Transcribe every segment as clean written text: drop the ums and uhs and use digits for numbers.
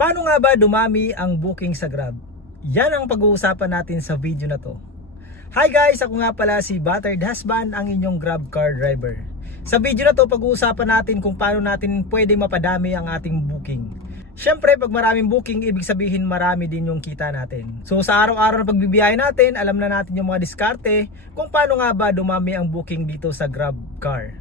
Paano nga ba dumami ang booking sa Grab? Yan ang pag-uusapan natin sa video na to. Hi guys, ako nga pala si Battered Husband, ang inyong Grab car driver. Sa video na to, pag-uusapan natin kung paano natin pwede mapadami ang ating booking. Siyempre, pag maraming booking, ibig sabihin marami din yung kita natin. So sa araw-araw na pagbibiyahe natin, alam na natin yung mga diskarte kung paano nga ba dumami ang booking dito sa Grab car.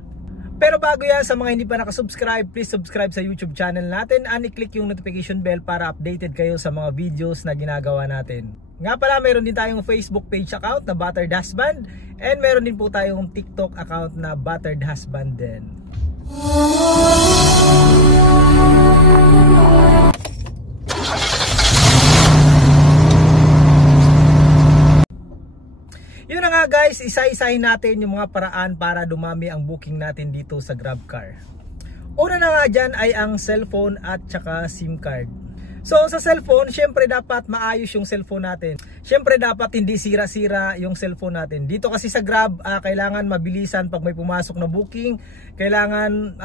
Pero bago yan, sa mga hindi pa nakasubscribe, please subscribe sa YouTube channel natin and i-click yung notification bell para updated kayo sa mga videos na ginagawa natin. Nga pala, meron din tayong Facebook page account na Battered Husband and meron din po tayong TikTok account na Battered Husband din. Yun na nga guys, isa-isahin natin yung mga paraan para dumami ang booking natin dito sa GrabCar. Una na nga dyan ay ang cellphone at saka SIM card. So sa cellphone, syempre dapat maayos yung cellphone natin. Syempre dapat hindi sira-sira yung cellphone natin. Dito kasi sa Grab, kailangan mabilisan pag may pumasok na booking. Kailangan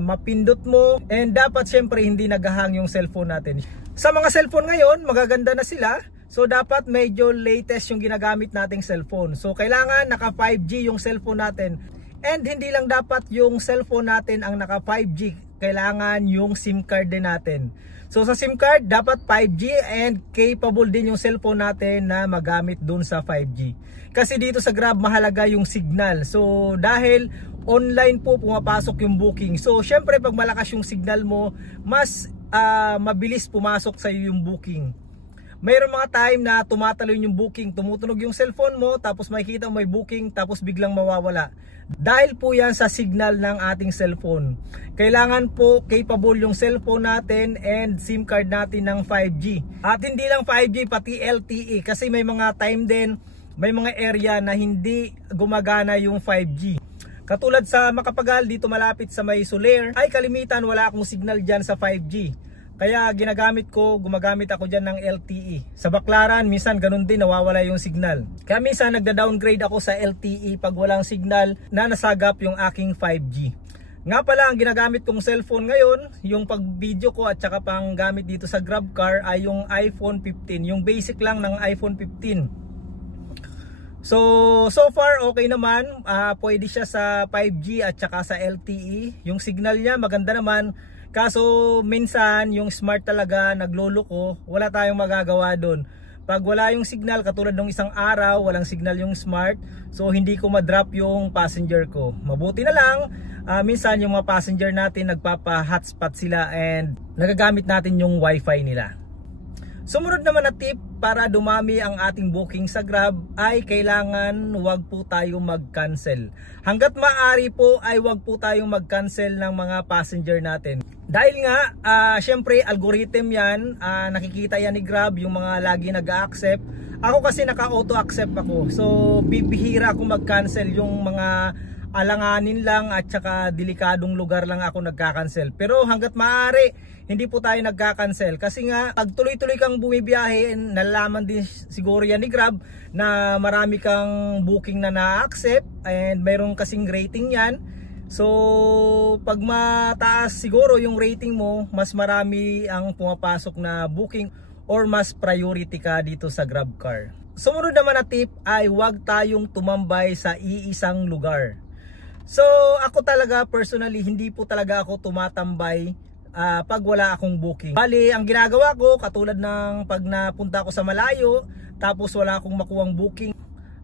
mapindot mo. And dapat syempre hindi nagahang yung cellphone natin. Sa mga cellphone ngayon, magaganda na sila. So dapat medyo latest yung ginagamit nating cellphone. So kailangan naka 5G yung cellphone natin. And hindi lang dapat yung cellphone natin ang naka 5G. Kailangan yung SIM card din natin. So sa SIM card dapat 5G and capable din yung cellphone natin na magamit dun sa 5G. Kasi dito sa Grab mahalaga yung signal. So dahil online po pumapasok yung booking. So syempre pag malakas yung signal mo, mas mabilis pumasok sa iyo yung booking. Mayroon mga time na tumatalon yung booking, tumutunog yung cellphone mo, tapos makikita mo may booking, tapos biglang mawawala. Dahil po yan sa signal ng ating cellphone. Kailangan po capable yung cellphone natin and SIM card natin ng 5G. At hindi lang 5G, pati LTE. Kasi may mga time din, may mga area na hindi gumagana yung 5G. Katulad sa Macapagal, dito malapit sa may Soler, ay kalimitan wala akong signal dyan sa 5G. Kaya gumagamit ako dyan ng LTE. Sa Baclaran, minsan ganun din, nawawala yung signal. Kaya minsan nagda-downgrade ako sa LTE pag walang signal na nasagap yung aking 5G. Nga pala, ang ginagamit kong cellphone ngayon, yung pag-video ko at saka pang gamit dito sa GrabCar ay yung iPhone 15. Yung basic lang ng iPhone 15. So far okay naman. Pwede siya sa 5G at saka sa LTE. Yung signal niya maganda naman. Kaso minsan yung smart talaga nagloloko, wala tayong magagawa doon. Pag wala yung signal, katulad ng isang araw, walang signal yung smart, so hindi ko ma-drop yung passenger ko. Mabuti na lang, minsan yung mga passenger natin nagpapa-hotspot sila and nagagamit natin yung wifi nila. Sumunod naman na tip para dumami ang ating booking sa Grab ay kailangan wag po tayo mag-cancel. Hanggat maaari po ay wag po tayong mag-cancel ng mga passenger natin. Dahil nga, syempre algorithm yan, nakikita yan ni Grab yung mga lagi nag-a-accept. Ako kasi naka-auto-accept ako. So bibihira ako mag-cancel, yung mga alanganin lang at saka delikadong lugar lang ako nagka-cancel. Pero hanggat maaari, hindi po tayo nagka-cancel. Kasi nga, pag tuloy-tuloy kang bumibiyahe, nalalaman din siguro yan ni Grab na marami kang booking na na-accept and mayroon kasing rating yan. So, pag mataas siguro yung rating mo, mas marami ang pumapasok na booking or mas priority ka dito sa GrabCar. Sumunod naman na tip ay huwag tayong tumambay sa iisang lugar. So ako talaga personally hindi po talaga ako tumatambay pag wala akong booking. Bali ang ginagawa ko katulad ng pag napunta ako sa malayo tapos wala akong makuhang booking,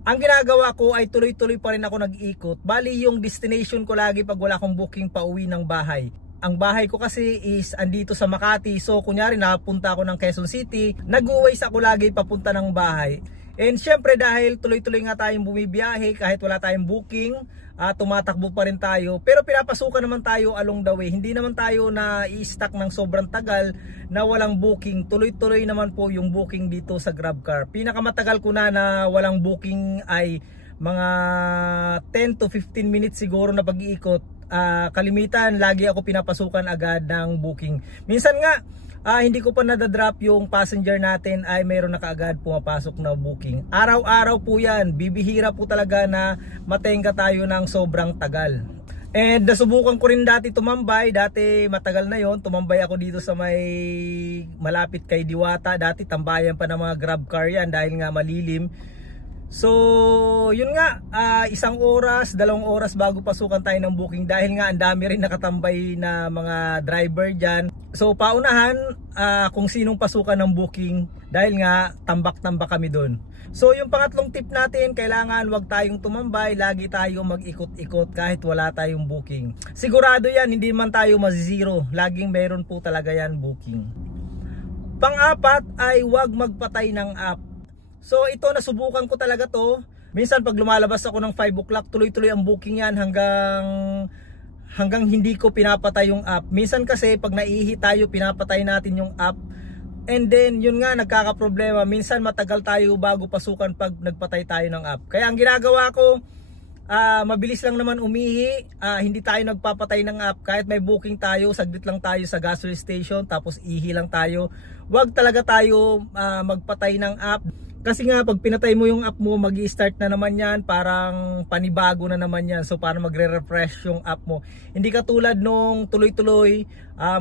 ang ginagawa ko ay tuloy-tuloy pa rin ako nag-ikot. Bali yung destination ko lagi pag wala akong booking pauwi ng bahay. Ang bahay ko kasi is andito sa Makati, so kunyari napunta ako ng Quezon City, nag-uways ako lagi papunta ng bahay. And syempre dahil tuloy-tuloy nga tayong bumibiyahe kahit wala tayong booking, tumatakbo pa rin tayo. Pero pinapasukan naman tayo along the way. Hindi naman tayo na i-stack ng sobrang tagal na walang booking. Tuloy-tuloy naman po yung booking dito sa GrabCar. Pinakamatagal ko na walang booking ay mga 10 to 15 minutes siguro na pag-iikot. Kalimitan lagi ako pinapasukan agad ng booking. Minsan nga hindi ko pa nadadrop yung passenger natin ay mayroon na kaagad pumapasok na booking. Araw-araw po yan, bibihira po talaga na matenga tayo ng sobrang tagal. And nasubukan ko rin dati tumambay, dati matagal na yon, tumambay ako dito sa may malapit kay Diwata, dati tambayan pa ng mga grab car yan dahil nga malilim. So yun nga, 1 oras, 2 oras bago pasukan tayo ng booking dahil nga ang dami rin nakatambay na mga driver dyan. So paunahan kung sinong pasukan ng booking dahil nga tambak-tambak kami doon. So yung pangatlong tip natin, kailangan wag tayong tumambay, lagi tayong mag-ikot-ikot kahit wala tayong booking. Sigurado yan, hindi man tayo mazero, laging meron po talaga yan booking. Pang-apat ay wag magpatay ng app. So ito, nasubukan ko talaga to. Minsan pag lumalabas ako ng 5 o'clock, tuloy-tuloy ang booking yan hanggang hindi ko pinapatay yung app. Minsan kasi pag naihi tayo, pinapatay natin yung app. And then yun nga, nagkakaproblema. Minsan matagal tayo bago pasukan pag nagpatay tayo ng app. Kaya ang ginagawa ko, mabilis lang naman umihi, hindi tayo nagpapatay ng app. Kahit may booking tayo, saglit lang tayo sa gasoline station, tapos ihi lang tayo. Huwag talaga tayo magpatay ng app. Kasi nga pag pinatay mo yung app mo, mag-i-start na naman yan, parang panibago na naman yan. So para magre-refresh yung app mo. Hindi katulad nung tuloy-tuloy,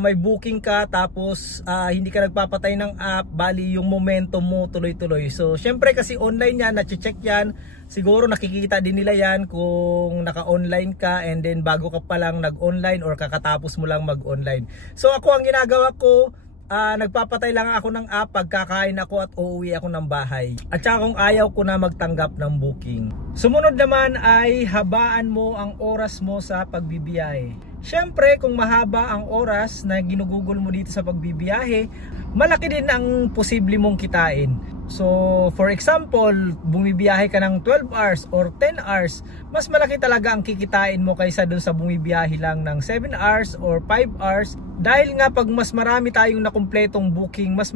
may booking ka tapos hindi ka nagpapatay ng app, bali yung momentum mo tuloy-tuloy. So syempre kasi online yan, na-check yan. Siguro nakikita din nila yan kung naka-online ka and then bago ka pa lang nag-online or kakatapos mo lang mag-online. So ako ang ginagawa ko, nagpapatay lang ako ng app pagkakain ako at uuwi ako ng bahay. At saka kung ayaw ko na magtanggap ng booking. Sumunod naman ay habaan mo ang oras mo sa pagbibiyahe. Syempre kung mahaba ang oras na ginugugol mo dito sa pagbibiyahe, malaki din ang posible mong kitain. So for example, bumibiyahe ka ng 12 hours or 10 hours, mas malaki talaga ang kikitain mo kaysa dun sa bumibiyahe lang ng 7 hours or 5 hours. Dahil nga pag mas marami tayong nakumpletong booking, mas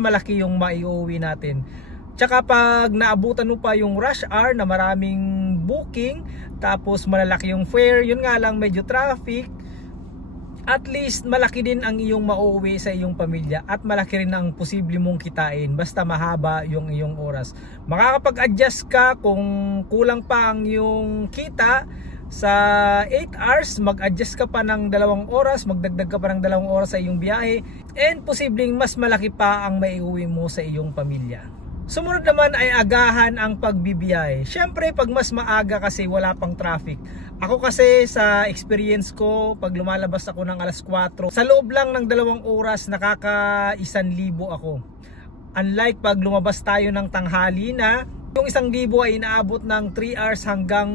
malaki yung maiuwi natin. Tsaka pag naabutan mo pa yung rush hour na maraming booking, tapos malalaki yung fare, yun nga lang medyo traffic, at least malaki din ang iyong mauuwi sa iyong pamilya at malaki rin ang posible mong kitain basta mahaba yung iyong oras. Makakapag-adjust ka kung kulang pa ang iyong kita sa 8 hours, mag-adjust ka pa ng 2 oras, magdagdag ka pa ng 2 oras sa iyong biyahe, and posibleng mas malaki pa ang maiuwi mo sa iyong pamilya. Sumunod naman ay agahan ang pagbibiyahe. Syempre pag mas maaga kasi wala pang traffic. Ako kasi sa experience ko, pag lumalabas ako ng alas 4, sa loob lang ng 2 oras nakaka 1,000 ako. Unlike pag lumabas tayo ng tanghali na, yung 1,000 ay inaabot ng 3 hours hanggang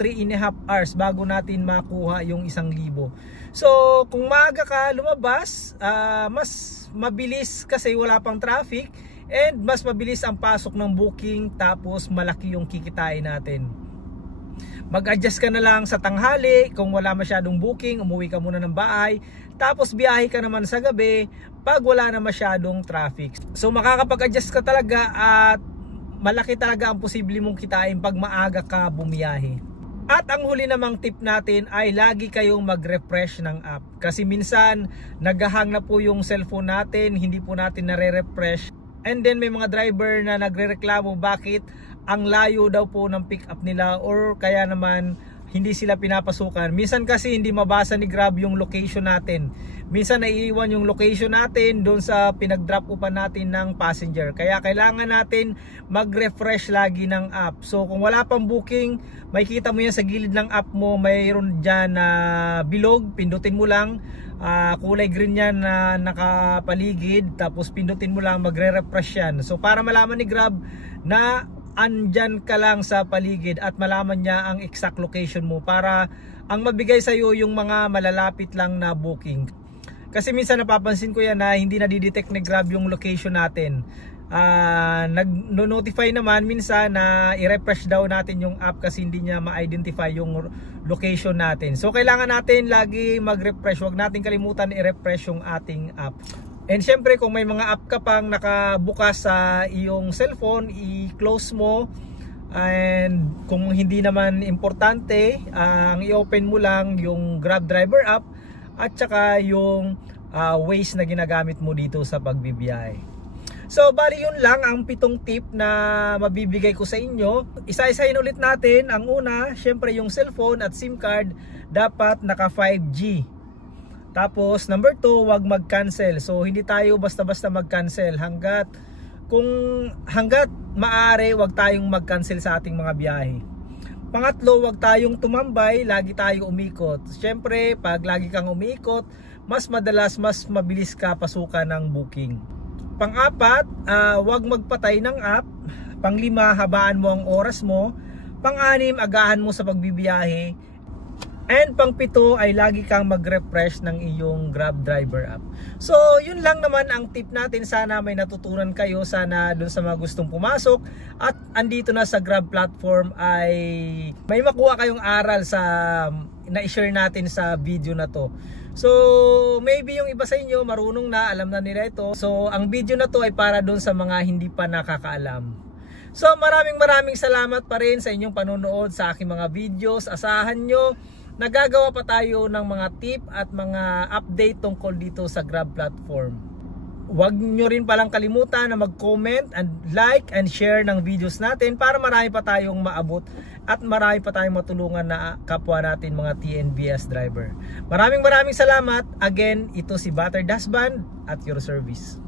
3.5 hours bago natin makuha yung 1,000. So kung maaga ka lumabas, mas mabilis kasi wala pang traffic. And mas mabilis ang pasok ng booking, tapos malaki yung kikitain natin. Mag-adjust ka na lang sa tanghali, kung wala masyadong booking, umuwi ka muna ng bahay. Tapos biyahe ka naman sa gabi pag wala na masyadong traffic. So makakapag-adjust ka talaga at malaki talaga ang posible mong kitain pag maaga ka bumiyahe. At ang huli namang tip natin ay lagi kayong mag-refresh ng app. Kasi minsan naghahang na po yung cellphone natin, hindi po natin nare-refresh. And then may mga driver na nagrereklamo bakit ang layo daw po ng pick up nila or kaya naman hindi sila pinapasukan. Minsan kasi hindi mabasa ni Grab yung location natin. Minsan naiiwan yung location natin doon sa pinag-drop upan natin ng passenger. Kaya kailangan natin mag-refresh lagi ng app. So kung wala pang booking, makikita mo yan sa gilid ng app mo, mayroon dyan na bilog, pindutin mo lang. Kulay green yan na nakapaligid, tapos pindutin mo lang, magre-refresh yan. So para malaman ni Grab na andyan ka lang sa paligid at malaman niya ang exact location mo, para ang mabigay sa iyo yung mga malalapit lang na booking. Kasi minsan napapansin ko yan na hindi nadidetect ni Grab yung location natin. Nag-notify naman minsan na i-refresh daw natin yung app kasi hindi niya ma-identify yung location natin. So kailangan natin lagi mag-refresh, huwag natin kalimutan i-refresh yung ating app. And syempre kung may mga app ka pang nakabukas sa iyong cellphone, i-close mo. And kung hindi naman importante, ang i-open mo lang yung Grab driver app at saka yung Waze na ginagamit mo dito sa pagbibiyahe. So bali yun lang ang 7 tip na mabibigay ko sa inyo. Isa-isahin ulit natin. Ang una, syempre yung cellphone at SIM card. dapat naka 5G. Tapos number 2, wag mag-cancel. So hindi tayo basta-basta mag-cancel hanggat maaari, wag tayong mag-cancel sa ating mga biyahe. Pangatlo, wag tayong tumambay, lagi tayo umikot. Siyempre, pag lagi kang umikot, mas madalas, mas mabilis ka pasukan ng booking. Pang-apat, wag magpatay ng app. Pang-5, habaan mo ang oras mo. Pang-6, agahan mo sa pagbibiyahe. And pang-7 ay lagi kang mag-refresh ng iyong Grab driver app. So yun lang naman ang tip natin. Sana may natutunan kayo. Sana dun sa mga gustong pumasok at andito na sa Grab platform ay may makuha kayong aral sa na-share natin sa video na to. So maybe yung iba sa inyo marunong na, alam na nila ito. So ang video na to ay para dun sa mga hindi pa nakakaalam. So maraming salamat pa rin sa inyong panonood sa aking mga videos. Asahan nyo, nagagawa pa tayo ng mga tip at mga update tungkol dito sa Grab platform. Huwag nyo rin palang kalimutan na mag-comment and like and share ng videos natin para marami pa tayong maabot at marami pa tayong matulungan na kapwa natin mga TNBS driver. Maraming salamat. Again, ito si Battered Husband at your service.